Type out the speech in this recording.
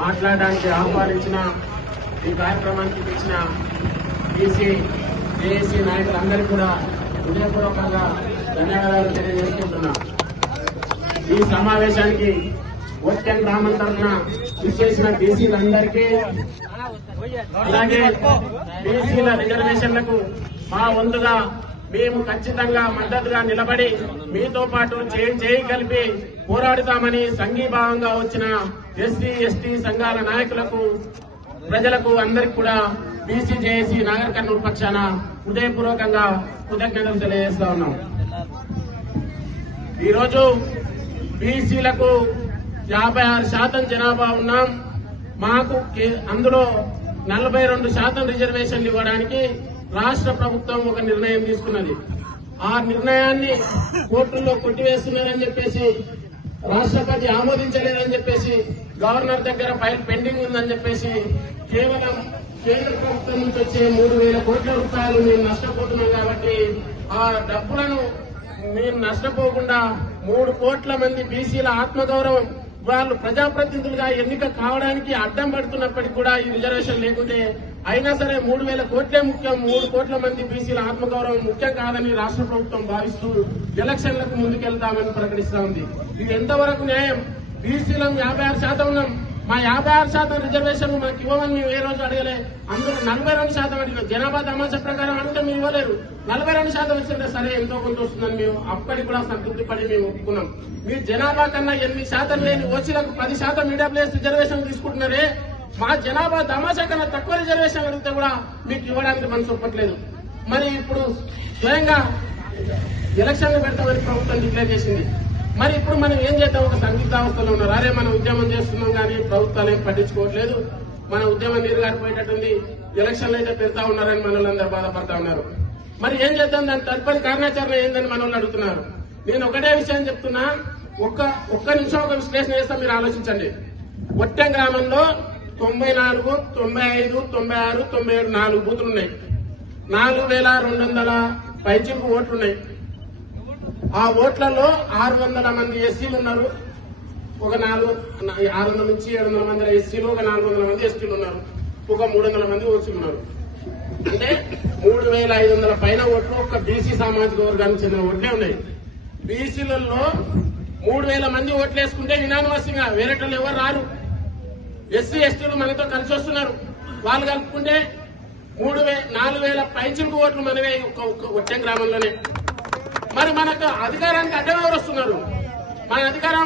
మాట్లాడడానికి ఆహ్వానించిన ఈ కార్యక్రమానికి ఇచ్చిన బీసీ జేఏసీ నాయకులందరికీ కూడా హృదయపూర్వకంగా ధన్యవాదాలు తెలియజేసుకుంటున్నా. ఈ సమావేశానికి ఓట్యం గ్రామం తరఫున విచ్చేసిన బీసీలందరికీ, అలాగే బీసీల రిజర్వేషన్లకు మా వంతుగా మేము ఖచ్చితంగా మద్దతుగా నిలబడి మీతో పాటు చేయి కలిపి పోరాడుతామని సంఘీభావంగా వచ్చిన ఎస్సీ ఎస్టీ సంఘాల నాయకులకు, ప్రజలకు అందరికీ కూడా బీసీ జేఏసీ నాగర్ కర్నూలు పక్షాన హృదయపూర్వకంగా కృతజ్ఞతలు తెలియజేస్తా ఉన్నాం. ఈరోజు బీసీలకు 56% జనాభా ఉన్నాం. మాకు అందులో 42% రిజర్వేషన్లు ఇవ్వడానికి రాష్ట్ర ప్రభుత్వం ఒక నిర్ణయం తీసుకున్నది. ఆ నిర్ణయాన్ని కోర్టుల్లో కొట్టివేస్తున్నారని చెప్పేసి, రాష్ట్రపతి ఆమోదించలేదని చెప్పేసి, గవర్నర్ దగ్గర ఫైల్ పెండింగ్ ఉందని చెప్పేసి, కేవలం కేంద్ర ప్రభుత్వం నుంచి వచ్చే 3,000 కోట్ల రూపాయలు మేము నష్టపోతున్నాం. కాబట్టి ఆ డబ్బులను మేము నష్టపోకుండా 3 కోట్ల మంది బీసీల ఆత్మగౌరవం, వాళ్ళు ప్రజాప్రతినిధులుగా ఎన్నిక కావడానికి అడ్డం పడుతున్నప్పటికీ కూడా ఈ రిజర్వేషన్ లేకుంటే అయినా సరే 3,000 కోట్లే ముఖ్యం, 3 కోట్ల మంది బీసీల ఆత్మగౌరవం ముఖ్యం కాదని రాష్ట్ర ప్రభుత్వం భావిస్తూ ఎలక్షన్లకు ముందుకెళ్తామని ప్రకటిస్తా ఉంది. ఇది ఎంతవరకు న్యాయం? బీసీలం 56% ఉన్నాం. మా 56% రిజర్వేషన్లు మాకు ఇవ్వమని మేము ఏ రోజు అడగలే. అందరూ 42% అడిగినాం. జనాభా తమాషా ప్రకారం అంటే మేము ఇవ్వలేరు. 42% వచ్చింటే సరే ఎంతో కొంత వస్తుందని మేము అప్పటికి కూడా సంతృప్తి పడి మేము ఒప్పుకున్నాం. మీ జనాభా కన్నా 8% లేని ఓసీలకు 10% ఈడబ్ల్యూఎస్ రిజర్వేషన్ తీసుకుంటున్నారే, మా జనాభా తమాషా కన్నా తక్కువ రిజర్వేషన్ అడిగితే కూడా మీకు ఇవ్వడానికి మనసు ఒప్పట్లేదు. మరి ఇప్పుడు స్వయంగా ఎలక్షన్లు పెడతామని ప్రభుత్వం డిక్లేర్ చేసింది. మరి ఇప్పుడు మనం ఏం చేద్దాం? ఒక సందిగ్ధావస్థలో ఉన్నారు. అరే మనం ఉద్యమం చేస్తున్నాం కానీ ప్రభుత్వాలు ఏం పట్టించుకోవట్లేదు, మన ఉద్యమం నీరు గారిపోయేటట్టుంది, ఎలక్షన్లు అయితే పెడతా ఉన్నారని మన వాళ్ళందరూ బాధపడతా ఉన్నారు. మరి ఏం చేద్దాం? దాని తదుపరి కార్యాచరణ ఏందని మన వాళ్ళు అడుగుతున్నారు. నేను ఒకటే విషయం చెప్తున్నా, ఒక్క నిమిషం ఒక విశ్లేషణ చేస్తా, మీరు ఆలోచించండి. ఒట్టెం గ్రామంలో 94, 95, 96, 97 4 బూతులున్నాయి. 4,200 పైచిలకు ఓట్లున్నాయి. ఆ ఓట్లలో 600 మంది ఎస్సీలు ఉన్నారు. ఒక 600 నుంచి 700 మంది ఎస్సీలు, ఒక 400 మంది ఎస్టీలు ఉన్నారు. ఒక 300 మంది ఓసీలు ఉన్నారు. అంటే 3,500 పైన ఓట్లు ఒక బీసీ సామాజిక వర్గానికి చెందిన ఓట్లే ఉన్నాయి. బీసీలలో 3,000 మంది ఓట్లు వేసుకుంటే యునానిమస్గా వేరేటోళ్ళు ఎవరు రారు. ఎస్సీ ఎస్టీలు మనతో కలిసి వస్తున్నారు. వాళ్ళు కలుపుకుంటే 4,000 పైచిలకు ఓట్లు మనవే ఒట్టెం గ్రామంలోనే. మరి మనకు అధికారానికి అడ్డం ఎవరు వస్తున్నారు? మన అధికారం